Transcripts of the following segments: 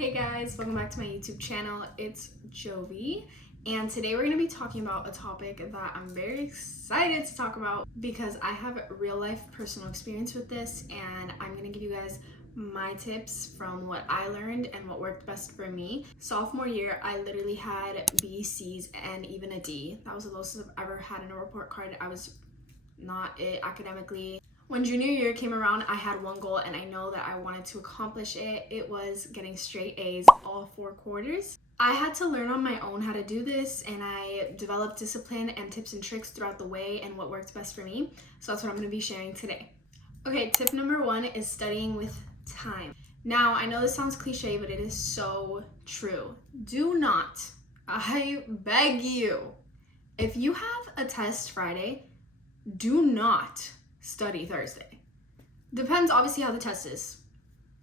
Hey guys, welcome back to my YouTube channel. It's Jovi, and today we're going to be talking about a topic that I'm very excited to talk about because I have real life personal experience with this, and I'm going to give you guys my tips from what I learned and what worked best for me. Sophomore year, I literally had B, C's, and even a D. That was the lowest I've ever had in a report card. I was not it academically. When junior year came around, I had one goal and I know that I wanted to accomplish it. It was getting straight A's all 4 quarters. I had to learn on my own how to do this, and I developed discipline and tips and tricks throughout the way and what worked best for me. So that's what I'm going to be sharing today. Okay, tip number 1 is studying with time. Now, I know this sounds cliche, but it is so true. Do not, I beg you, if you have a test Friday, do not study Thursday. Depends obviously how the test is.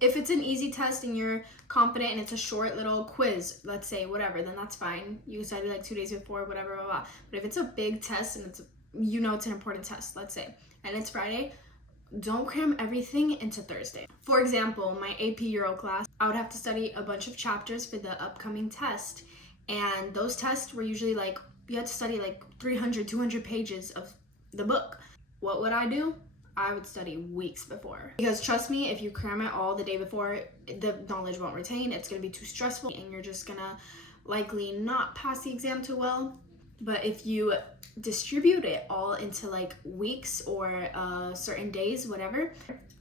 If it's an easy test and you're confident and it's a short little quiz, let's say, whatever, then that's fine. You study like 2 days before, whatever, blah, blah. But if it's a big test and it's an important test, let's say, and it's Friday, don't cram everything into Thursday. For example, my AP Euro class, I would have to study a bunch of chapters for the upcoming test. And those tests were usually like, you had to study like 300, 200 pages of the book. What would I do? I would study weeks before. Because trust me, if you cram it all the day before, the knowledge won't retain. It's gonna be too stressful and you're just gonna likely not pass the exam too well. But if you distribute it all into like weeks or certain days, whatever,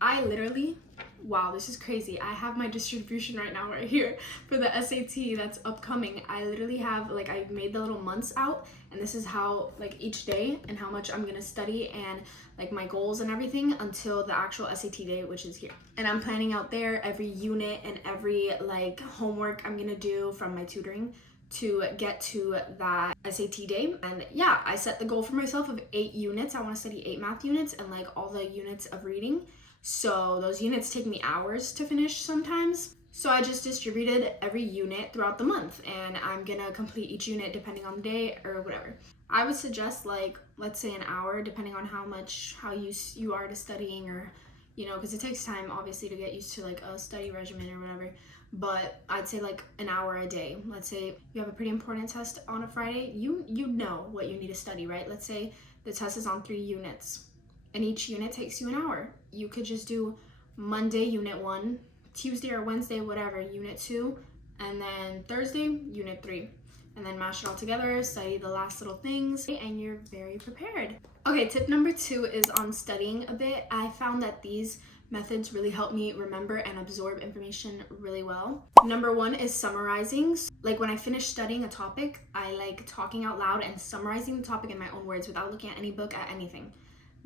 I literally, wow, this is crazy. I have my distribution right now right here for the SAT that's upcoming. I literally have, like, I made the little months out, and this is how, like, each day and how much I'm gonna study and like my goals and everything until the actual SAT day, which is here. And I'm planning out there every unit and every like homework I'm gonna do from my tutoring to get to that SAT day. And yeah, I set the goal for myself of 8 units. I want to study 8 math units and like all the units of reading. So those units take me hours to finish sometimes. So I just distributed every unit throughout the month, and I'm gonna complete each unit depending on the day or whatever. I would suggest, like, let's say an hour, depending on how used you are to studying, or, you know, because it takes time obviously to get used to like a study regimen or whatever. But I'd say like an hour a day. Let's say you have a pretty important test on a Friday, you know what you need to study, right? Let's say the test is on 3 units and each unit takes you an hour. You could just do Monday, unit 1, Tuesday or Wednesday, whatever, unit 2, and then Thursday, unit 3. And then mash it all together, study the last little things, and you're very prepared. Okay, tip number 2 is on studying a bit. I found that these methods really help me remember and absorb information really well. Number 1 is summarizing. Like when I finish studying a topic, I like talking out loud and summarizing the topic in my own words without looking at any book, at anything.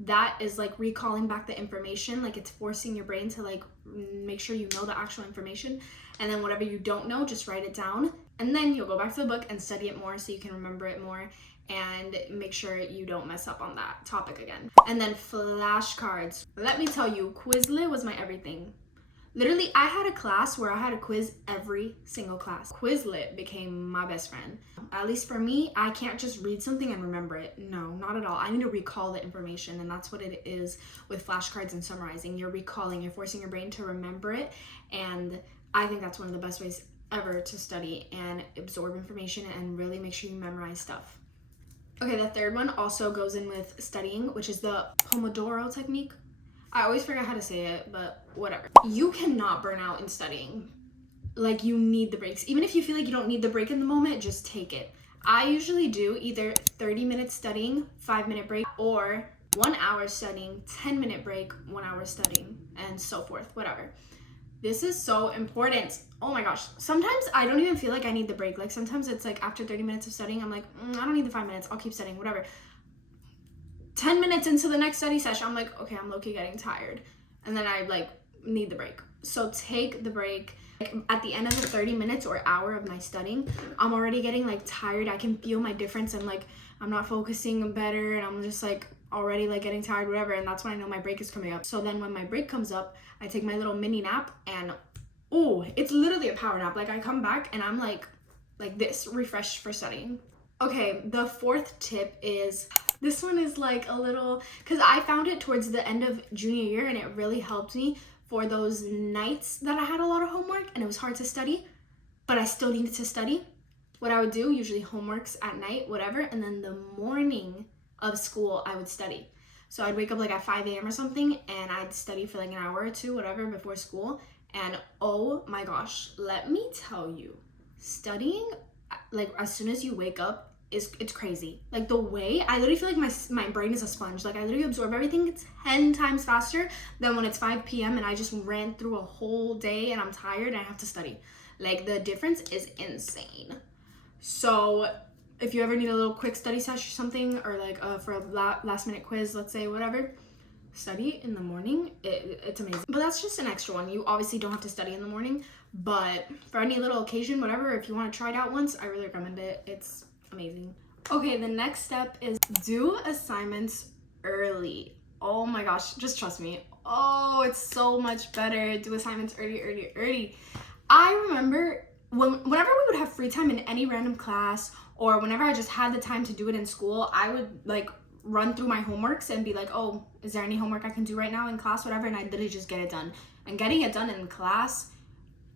That is like recalling back the information, like it's forcing your brain to like make sure you know the actual information, and then whatever you don't know, just write it down, and then you'll go back to the book and study it more so you can remember it more and make sure you don't mess up on that topic again. And then flashcards. Let me tell you, Quizlet was my everything. Literally, I had a class where I had a quiz every single class. Quizlet became my best friend. At least for me, I can't just read something and remember it. No, not at all. I need to recall the information, and that's what it is with flashcards and summarizing. You're recalling, you're forcing your brain to remember it, and I think that's one of the best ways ever to study and absorb information and really make sure you memorize stuff. Okay, the third one also goes in with studying, which is the Pomodoro technique. I always forget how to say it, but whatever. You cannot burn out in studying. Like, you need the breaks. Even if you feel like you don't need the break in the moment, just take it. I usually do either 30 minutes studying, 5-minute break, or 1 hour studying, 10-minute break, 1 hour studying, and so forth, whatever. This is so important. Oh my gosh. Sometimes I don't even feel like I need the break. Like, sometimes it's like after 30 minutes of studying, I'm like, I don't need the 5 minutes. I'll keep studying, whatever. 10 minutes into the next study session, I'm like, okay, I'm low-key getting tired. And then I like need the break. So take the break. Like, at the end of the 30 minutes or hour of my studying, I'm already getting like tired. I can feel my difference, and like I'm not focusing better, and I'm just like already like getting tired, whatever. And that's when I know my break is coming up. So then when my break comes up, I take my little mini nap, and oh, it's literally a power nap. Like, I come back and I'm like this, refreshed for studying. Okay, the 4th tip is, this one is like a little, because I found it towards the end of junior year and it really helped me for those nights that I had a lot of homework and it was hard to study, but I still needed to study, what I would do, usually homeworks at night, whatever, and then the morning of school, I would study. So I'd wake up like at 5 a.m. or something, and I'd study for like an hour or two, whatever, before school. And oh my gosh, let me tell you, studying like as soon as you wake up it's crazy. Like the way I literally feel like my brain is a sponge. Like I literally absorb everything 10 times faster than when it's 5 p.m. and I just ran through a whole day and I'm tired and I have to study. Like the difference is insane. So if you ever need a little quick study session or something, or like for a last minute quiz, let's say, whatever, study in the morning. It's amazing. But that's just an extra one. You obviously don't have to study in the morning, but for any little occasion, whatever, if you want to try it out once, I really recommend it. It's amazing. Okay, the next step is do assignments early. Oh my gosh, just trust me. Oh, it's so much better. Do assignments early. I remember whenever we would have free time in any random class, or whenever I just had the time to do it in school, I would like run through my homeworks and be like, oh, is there any homework I can do right now in class, whatever, and I'd literally just get it done. And getting it done in class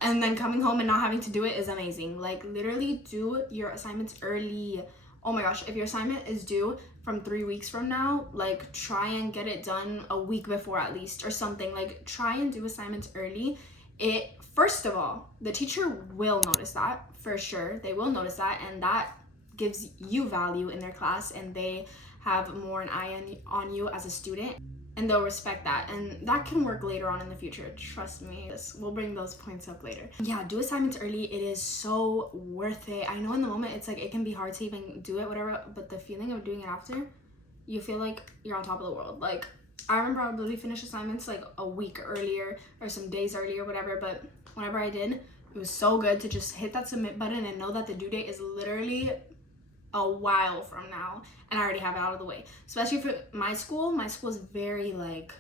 and then coming home and not having to do it is amazing. Like literally do your assignments early. Oh my gosh, if your assignment is due from 3 weeks from now, like try and get it done a week before at least or something. Like try and do assignments early. First of all, the teacher will notice that for sure. They will notice that, and that gives you value in their class, and they have more an eye on you as a student, and they'll respect that, and that can work later on in the future. Trust me, we'll bring those points up later. Yeah, do assignments early. It is so worth it. I know in the moment it's like it can be hard to even do it, whatever, but the feeling of doing it after, you feel like you're on top of the world. Like I remember I would literally finish assignments like a week earlier or some days earlier, whatever, but whenever I did, it was so good to just hit that submit button and know that the due date is literally a while from now and I already have it out of the way. Especially for my school is very like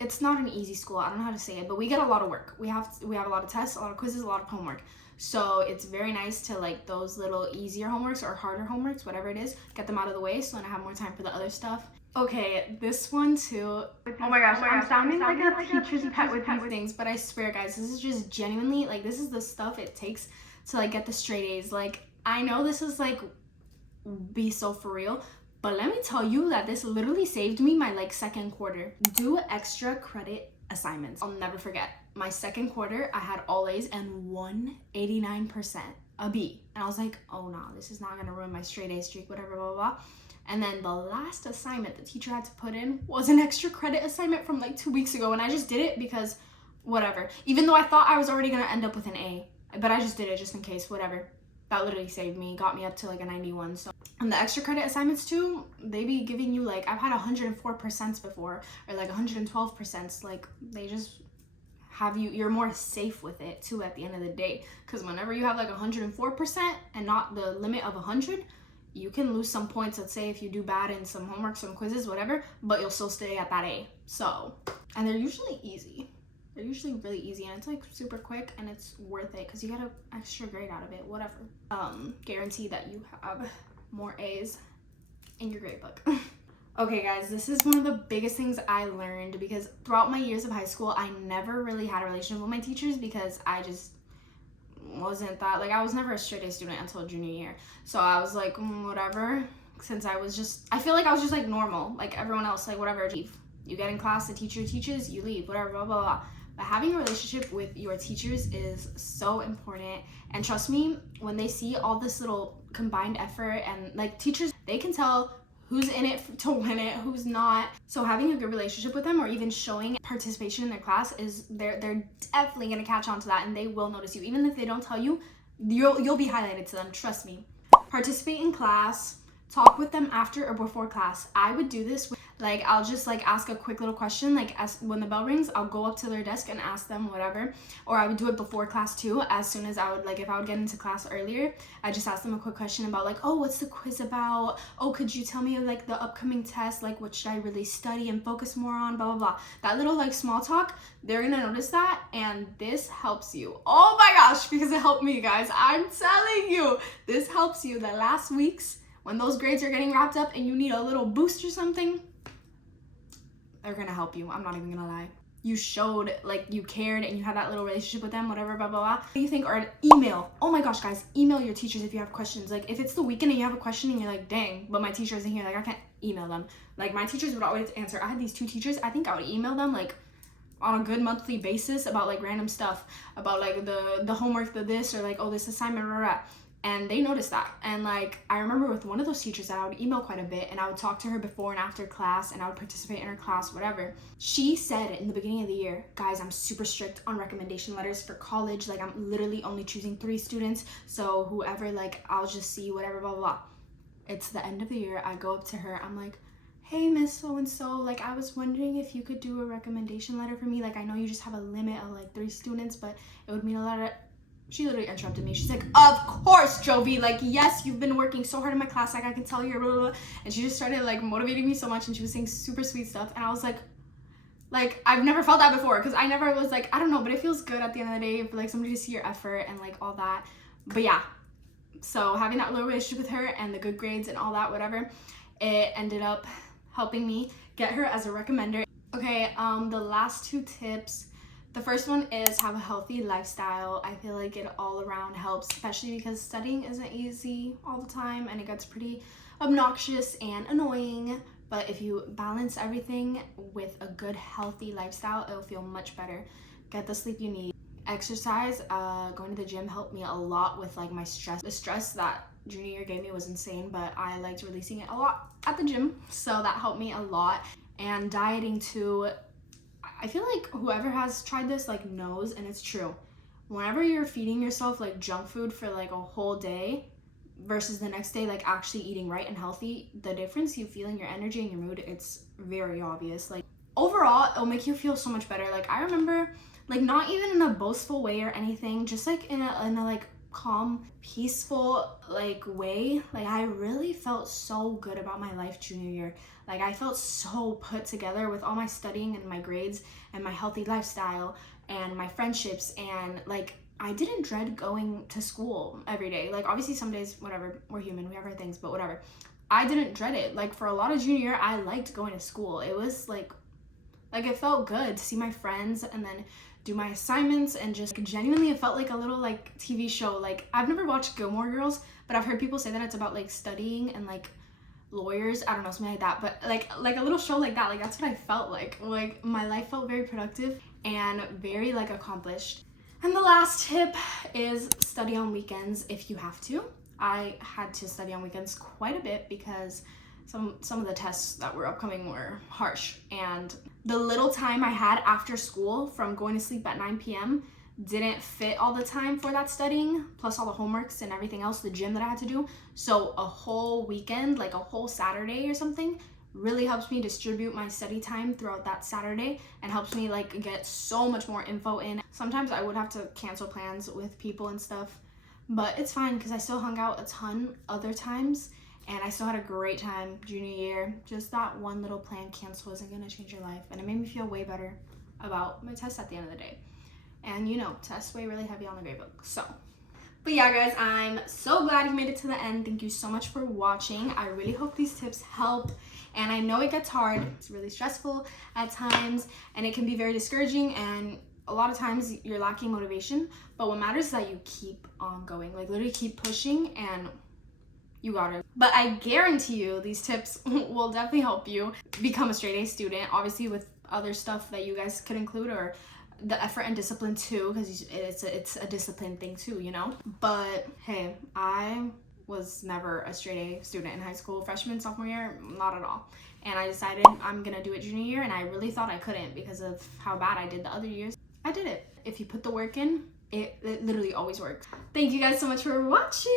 it's not an easy school. I don't know how to say it, but we get a lot of work. We have a lot of tests, a lot of quizzes, a lot of homework. So it's very nice to like those little easier homeworks or harder homeworks, whatever it is, get them out of the way so then I have more time for the other stuff. Okay, this one too. Oh my gosh, I'm sounding like a teacher's pet with these things, but I swear guys, this is just genuinely like this is the stuff it takes to like get the straight A's. Like I know this is like be so for real, but let me tell you that this literally saved me my like second quarter. Do extra credit assignments. I'll never forget my second quarter. I had all A's and 189%, a B, and I was like, oh no, this is not gonna ruin my straight A streak, whatever, blah blah blah. And then the last assignment the teacher had to put in was an extra credit assignment from like 2 weeks ago, and I just did it because whatever, even though I thought I was already gonna end up with an A, but I just did it just in case, whatever. That literally saved me, got me up to like a 91. So, and the extra credit assignments too, they be giving you like, I've had 104% before, or like 112%. Like they just have you're more safe with it too at the end of the day. Because whenever you have like 104% and not the limit of 100, you can lose some points. Let's say if you do bad in some homework, some quizzes, whatever, but you'll still stay at that A. So, and they're usually easy. They're usually really easy, and it's like super quick, and it's worth it because you get an extra grade out of it, whatever. Guarantee that you have more A's in your grade book. Okay guys, this is one of the biggest things I learned, because throughout my years of high school, I never really had a relationship with my teachers because I just wasn't that, like I was never a straight A student until junior year. So I was like, whatever, since I feel like I was just like normal, like everyone else, like whatever, you get in class, the teacher teaches, you leave, whatever, blah, blah, blah. But having a relationship with your teachers is so important. And trust me, when they see all this little combined effort, and like teachers, they can tell who's in it to win it, who's not. So having a good relationship with them, or even showing participation in their class, is they're definitely gonna catch on to that, and they will notice you. Even if they don't tell you, you'll be highlighted to them, trust me. Participate in class, talk with them after or before class. I would do this like I'll just like ask a quick little question, like when the bell rings, I'll go up to their desk and ask them whatever. Or I would do it before class too. As soon as I would, like if I would get into class earlier, I just ask them a quick question about like, oh, what's the quiz about? Oh, could you tell me like the upcoming test, like what should I really study and focus more on, blah blah blah. That little like small talk, they're gonna notice that, and this helps you. Oh my gosh, because it helped me, guys. I'm telling you, this helps you the last weeks when those grades are getting wrapped up and you need a little boost or something. They're gonna help you. I'm not even gonna lie. you showed like you cared and you had that little relationship with them, whatever, blah blah blah. What do you think? Or an email. Oh my gosh, guys, email your teachers if you have questions. Like if it's the weekend and you have a question and you're like, dang, but my teacher isn't here, like I can't email them. Like my teachers would always answer. I had these 2 teachers. I think I would email them like on a good monthly basis about like random stuff, about like the homework, the this, or like, oh, this assignment, rah, rah. And they noticed that. And like I remember with one of those teachers that I would email quite a bit, and I would talk to her before and after class, and I would participate in her class, whatever. She said in the beginning of the year, guys, I'm super strict on recommendation letters for college. Like I'm literally only choosing 3 students, so whoever, like I'll just see, whatever, blah blah blah. It's the end of the year. I go up to her, I'm like, hey Miss So-and-so, like I was wondering if you could do a recommendation letter for me. Like I know you just have a limit of like 3 students, but it would mean a lot of... She literally interrupted me. She's like, of course, Jovi, like yes, you've been working so hard in my class, like I can tell you're blah, blah, blah. And she just started like motivating me so much, and she was saying super sweet stuff, and I was like I've never felt that before, because I never was like, I don't know, but it feels good at the end of the day for like somebody to see your effort and like all that. But yeah, so having that little relationship with her and the good grades and all that, whatever, it ended up helping me get her as a recommender. Okay, the last 2 tips. The first one is have a healthy lifestyle. I feel like it all around helps, especially because studying isn't easy all the time and it gets pretty obnoxious and annoying. But if you balance everything with a good healthy lifestyle, it'll feel much better. Get the sleep you need. Exercise, going to the gym helped me a lot with like my stress. The stress that junior year gave me was insane, but I liked releasing it a lot at the gym, so that helped me a lot. And dieting too. I feel like whoever has tried this like knows, and it's true. Whenever you're feeding yourself like junk food for like a whole day versus the next day like actually eating right and healthy, the difference you feel in your energy and your mood, it's very obvious. Like overall, it'll make you feel so much better. Like I remember, like not even in a boastful way or anything, just like in a like calm, peaceful like way. Like I really felt so good about my life junior year. Like I felt so put together with all my studying and my grades and my healthy lifestyle and my friendships, and like I didn't dread going to school every day. Like obviously some days, whatever, we're human, we have our things, but whatever. I didn't dread it. Like for a lot of junior year, I liked going to school. It was like it felt good to see my friends and then do my assignments, and just genuinely it felt like a little like TV show. Like I've never watched Gilmore Girls, but I've heard people say that it's about like studying and like lawyers, I don't know, something like that. But like a little show like that, like that's what I felt like my life felt very productive and very like accomplished. And the last tip is study on weekends if you have to. I had to study on weekends quite a bit because some of the tests that were upcoming were harsh, and the little time I had after school from going to sleep at 9 p.m. didn't fit all the time for that studying, plus all the homeworks and everything else, the gym that I had to do. So a whole weekend, like a whole Saturday or something, really helps me distribute my study time throughout that Saturday and helps me like get so much more info in. Sometimes I would have to cancel plans with people and stuff, but it's fine because I still hung out a ton other times, and I still had a great time junior year. Just that one little plan cancel isn't gonna change your life, and it made me feel way better about my tests at the end of the day. And you know, tests weigh really heavy on the grade book. So, but yeah guys, I'm so glad you made it to the end. Thank you so much for watching. I really hope these tips help. And I know it gets hard. It's really stressful at times, and it can be very discouraging, and a lot of times you're lacking motivation. But what matters is that you keep on going. Like literally keep pushing, and you got it. But I guarantee you these tips will definitely help you become a straight A student, obviously with other stuff that you guys could include, or the effort and discipline too, because it's a discipline thing too, you know. But hey, I was never a straight A student in high school. Freshman, sophomore year, not at all. And I decided I'm gonna do it junior year, and I really thought I couldn't because of how bad I did the other years. I did it. If you put the work in, it literally always works. Thank you guys so much for watching.